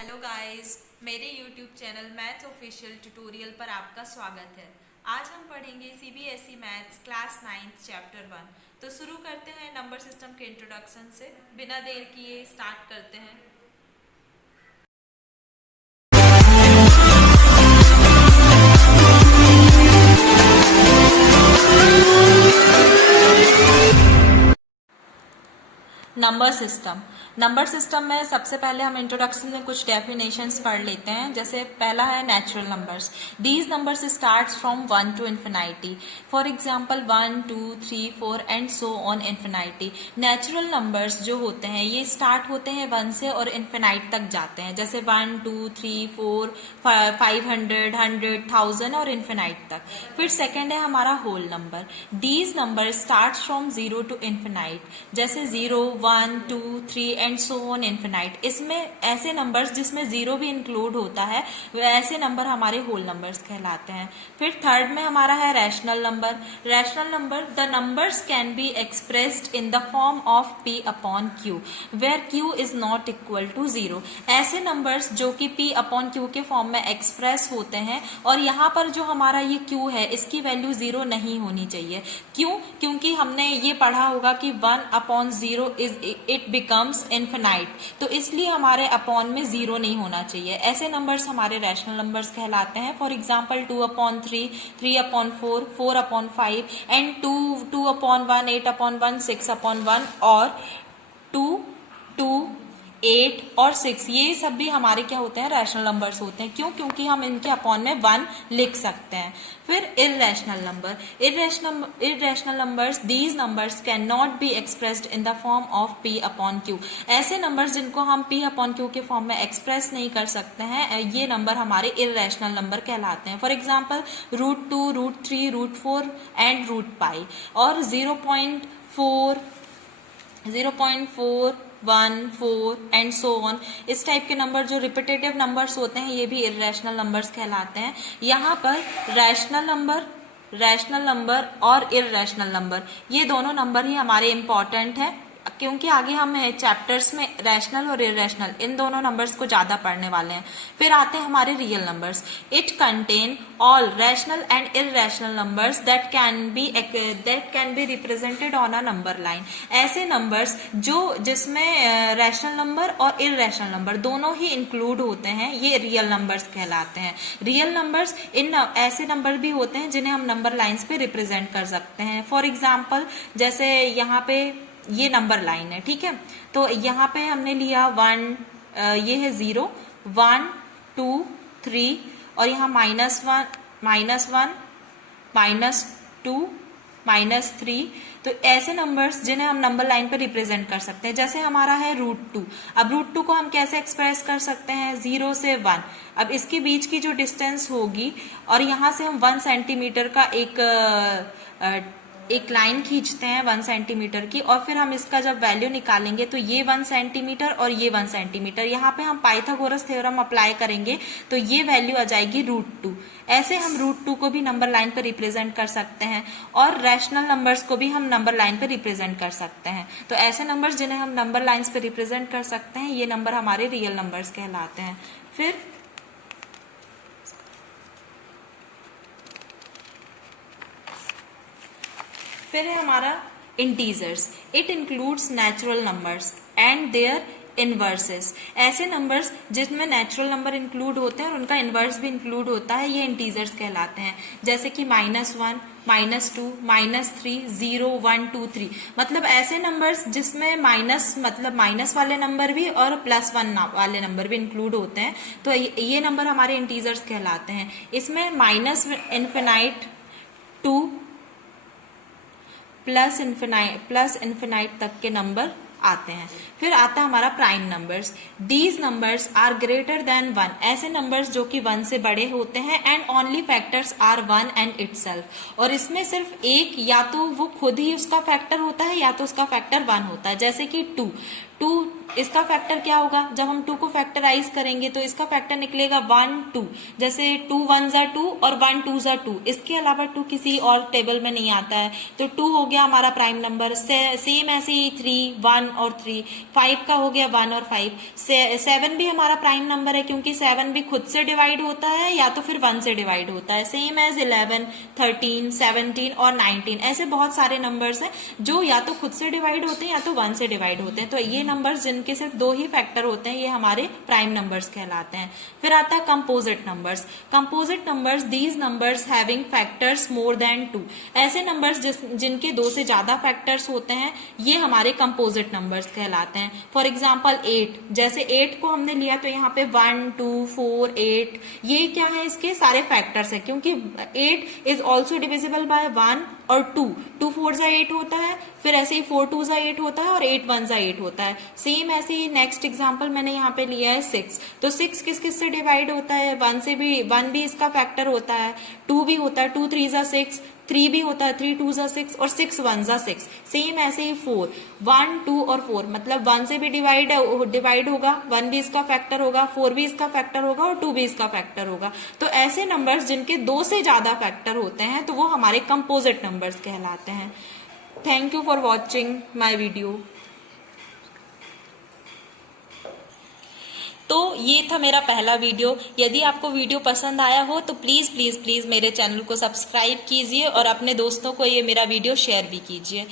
Hello guys, मेरे YouTube channel maths official tutorial पर आपका स्वागत है। आज हम पढ़ेंगे CBSE मैथ्स क्लास 9 चैप्टर 1। तो शुरू करते हैं नंबर सिस्टम के इंट्रोडक्शन से। बिना देर किए स्टार्ट करते हैं। नंबर सिस्टम में सबसे पहले हम इंट्रोडक्शन में कुछ डेफिनेशंस पढ़ लेते हैं। जैसे पहला है natural numbers. These numbers starts from 1 to infinity. For example 1, 2, 3, 4 and so on infinity. Natural numbers जो होते हैं ये स्टार्ट होते हैं 1 से और इन्फिनाइट तक जाते हैं। जैसे 1, 2, 3, 4, 500, 100, 1000 और इन्फिनाइट तक। फिर सेकेंड है हमारा whole number. These number start from 0 to infinite. जैसे 0, 1, 2, 3 एंड सो ऑन इन्फिनाइट। इसमें ऐसे नंबर्स जिसमें 0 भी इंक्लूड होता है ऐसे नंबर हमारे होल नंबर्स कहलाते हैं। फिर थर्ड में हमारा है rational number. Rational number the numbers can be expressed in the form of p upon q where q is not equal to 0। ऐसे नंबर्स जो कि p अपॉन q के फॉर्म में एक्सप्रेस होते हैं और यहाँ पर जो हमारा ये q है इसकी वैल्यू 0 नहीं होनी चाहिए। क्यों? क्योंकि हमने ये पढ़ा होगा कि 1 अपॉन 0 इट बिकम्स इन्फिनाइट, तो इसलिए हमारे अपॉन में 0 नहीं होना चाहिए। ऐसे नंबर्स हमारे रैशनल नंबर्स कहलाते हैं। For example 2 upon 3, 3 upon 4, 4 upon 5 and 2 upon 1, 8 upon 1, 6 upon 1 और 2, 2, 8 और 6 ये सब भी हमारे क्या होते हैं, रैशनल नंबर्स होते हैं। क्यों? क्योंकि हम इनके अपॉन में 1 लिख सकते हैं। फिर irrational number. Irrational numbers these numbers can not be expressed in the form of p upon q। ऐसे नंबर्स जिनको हम p अपॉन q के फॉर्म में एक्सप्रेस नहीं कर सकते हैं ये नंबर हमारे इर्रेशनल नंबर कहलाते हैं। फॉर एग्जाम्पल √2, √3, √4 एंड √π और 0.4, 1, 4 एंड सो ऑन। इस टाइप के नंबर जो रिपीटेटिव नंबर्स होते हैं ये भी इर्रेशनल नंबर्स कहलाते हैं। यहाँ पर रैशनल नंबर और इर्रेशनल नंबर ये दोनों नंबर ही हमारे इंपॉर्टेंट है क्योंकि आगे हम चैप्टर्स में रैशनल और इर्रेशनल इन दोनों नंबर्स को ज्यादा पढ़ने वाले हैं। फिर आते हैं हमारे real numbers. It contain all rational and irrational numbers that can be represented on a number line. ऐसे नंबर्स जिसमें रैशनल नंबर और इर्रेशनल नंबर दोनों ही इंक्लूड होते हैं ये रियल नंबर्स कहलाते हैं। रियल नंबर्स ऐसे नंबर भी होते हैं जिन्हें हम नंबर लाइन्स पे रिप्रेजेंट कर सकते हैं। फॉर एग्जाम्पल जैसे यहाँ पे ये नंबर लाइन है, ठीक है, तो यहाँ पे हमने लिया 1, ये है 0, 1, 2, 3 और यहाँ -1, -2, -3। तो ऐसे नंबर्स जिन्हें हम नंबर लाइन पर रिप्रेजेंट कर सकते हैं। जैसे हमारा है √2। अब √2 को हम कैसे एक्सप्रेस कर सकते हैं? 0 से 1। अब इसके बीच की जो डिस्टेंस होगी और यहाँ से हम 1 सेंटीमीटर का एक लाइन खींचते हैं 1 सेंटीमीटर की और फिर हम इसका जब वैल्यू निकालेंगे तो ये 1 सेंटीमीटर और ये 1 सेंटीमीटर, यहाँ पे हम पाइथागोरस थ्योरम अप्लाई करेंगे तो ये वैल्यू आ जाएगी √2। ऐसे हम √2 को भी नंबर लाइन पर रिप्रेजेंट कर सकते हैं और रैशनल नंबर्स को भी हम नंबर लाइन पर रिप्रेजेंट कर सकते हैं। तो ऐसे नंबर्स जिन्हें हम नंबर लाइन्स पर रिप्रेजेंट कर सकते हैं ये नंबर हमारे रियल नंबर्स कहलाते हैं। फिर है हमारा integers. It includes natural numbers and their inverses. ऐसे नंबर्स जिसमें नेचुरल नंबर इंक्लूड होते हैं और उनका इनवर्स भी इंक्लूड होता है ये इंटीजर्स कहलाते हैं। जैसे कि -1, -2, -3, 0, 1, 2, 3। मतलब ऐसे नंबर्स जिसमें माइनस वाले नंबर भी और +1 वाले नंबर भी इंक्लूड होते हैं तो ये नंबर हमारे इंटीजर्स कहलाते हैं। इसमें -इन्फिनाइट टू प्लस इन्फिनाइट तक के नंबर आते हैं। फिर आता है हमारा prime numbers. These numbers are greater than 1। ऐसे नंबर्स जो कि 1 से बड़े होते हैं and only factors are 1 and itself. और इसमें सिर्फ एक या तो वो खुद ही उसका फैक्टर होता है या तो उसका फैक्टर 1 होता है। जैसे कि 2 2 इसका फैक्टर क्या होगा, जब हम 2 को फैक्टराइज करेंगे तो इसका फैक्टर निकलेगा 1 2, जैसे 2 1 जा 2 और 1 2 जा 2, इसके अलावा 2 किसी और टेबल में नहीं आता है, तो 2 हो गया हमारा प्राइम नंबर। सेम ऐसे ही 3 1 और 3, 5 का हो गया 1 और 5, 7 भी हमारा प्राइम नंबर है क्योंकि 7 भी खुद से डिवाइड होता है या तो फिर 1 से डिवाइड होता है। सेम एज 11 13 17 और 19, ऐसे बहुत सारे नंबर्स हैं जो या तो खुद से डिवाइड होते हैं या तो 1 से डिवाइड होते हैं। तो ये नंबर्स जिनके सिर्फ 2 ही फैक्टर होते हैं ये हमारे प्राइम नंबर्स कहलाते हैं। फिर आता है composite numbers. Composite numbers, these numbers having factors more than 2, ऐसे नंबर्स जिनके 2 से ज्यादा फैक्टर्स होते हैं ये हमारे कंपोजिट नंबर्स कहलाते हैं। फॉर एग्जाम्पल 8, जैसे 8 को हमने लिया तो यहाँ पे 1 2 4 8, ये क्या है, इसके सारे फैक्टर्स है क्योंकि 8 इज ऑल्सो डिविजिबल बाय 1 और 2, 2 4 जा 8 होता है, फिर ऐसे ही 4 2 जा 8 होता है और 8 1 जा 8 होता है। सेम ऐसे ही नेक्स्ट एग्जांपल मैंने यहाँ पे लिया है 6, तो 6 किस किस से डिवाइड होता है, 1 से भी, 1 भी इसका फैक्टर होता है, 2 भी होता है, 2 3 जा 6, 3 भी होता है, 3 2 जा 6 और 6 1 जा 6। सेम ऐसे ही 4, 1 2 और 4, मतलब 1 से भी डिवाइड होगा, 1 भी इसका फैक्टर होगा, 4 भी इसका फैक्टर होगा और 2 भी इसका फैक्टर होगा। तो ऐसे नंबर्स जिनके 2 से ज्यादा फैक्टर होते हैं तो वो हमारे कंपोजिट नंबर्स कहलाते हैं। Thank you for watching my video. तो ये था मेरा पहला वीडियो। यदि आपको वीडियो पसंद आया हो तो प्लीज़ प्लीज़ प्लीज़ मेरे चैनल को सब्सक्राइब कीजिए और अपने दोस्तों को ये मेरा वीडियो शेयर भी कीजिए।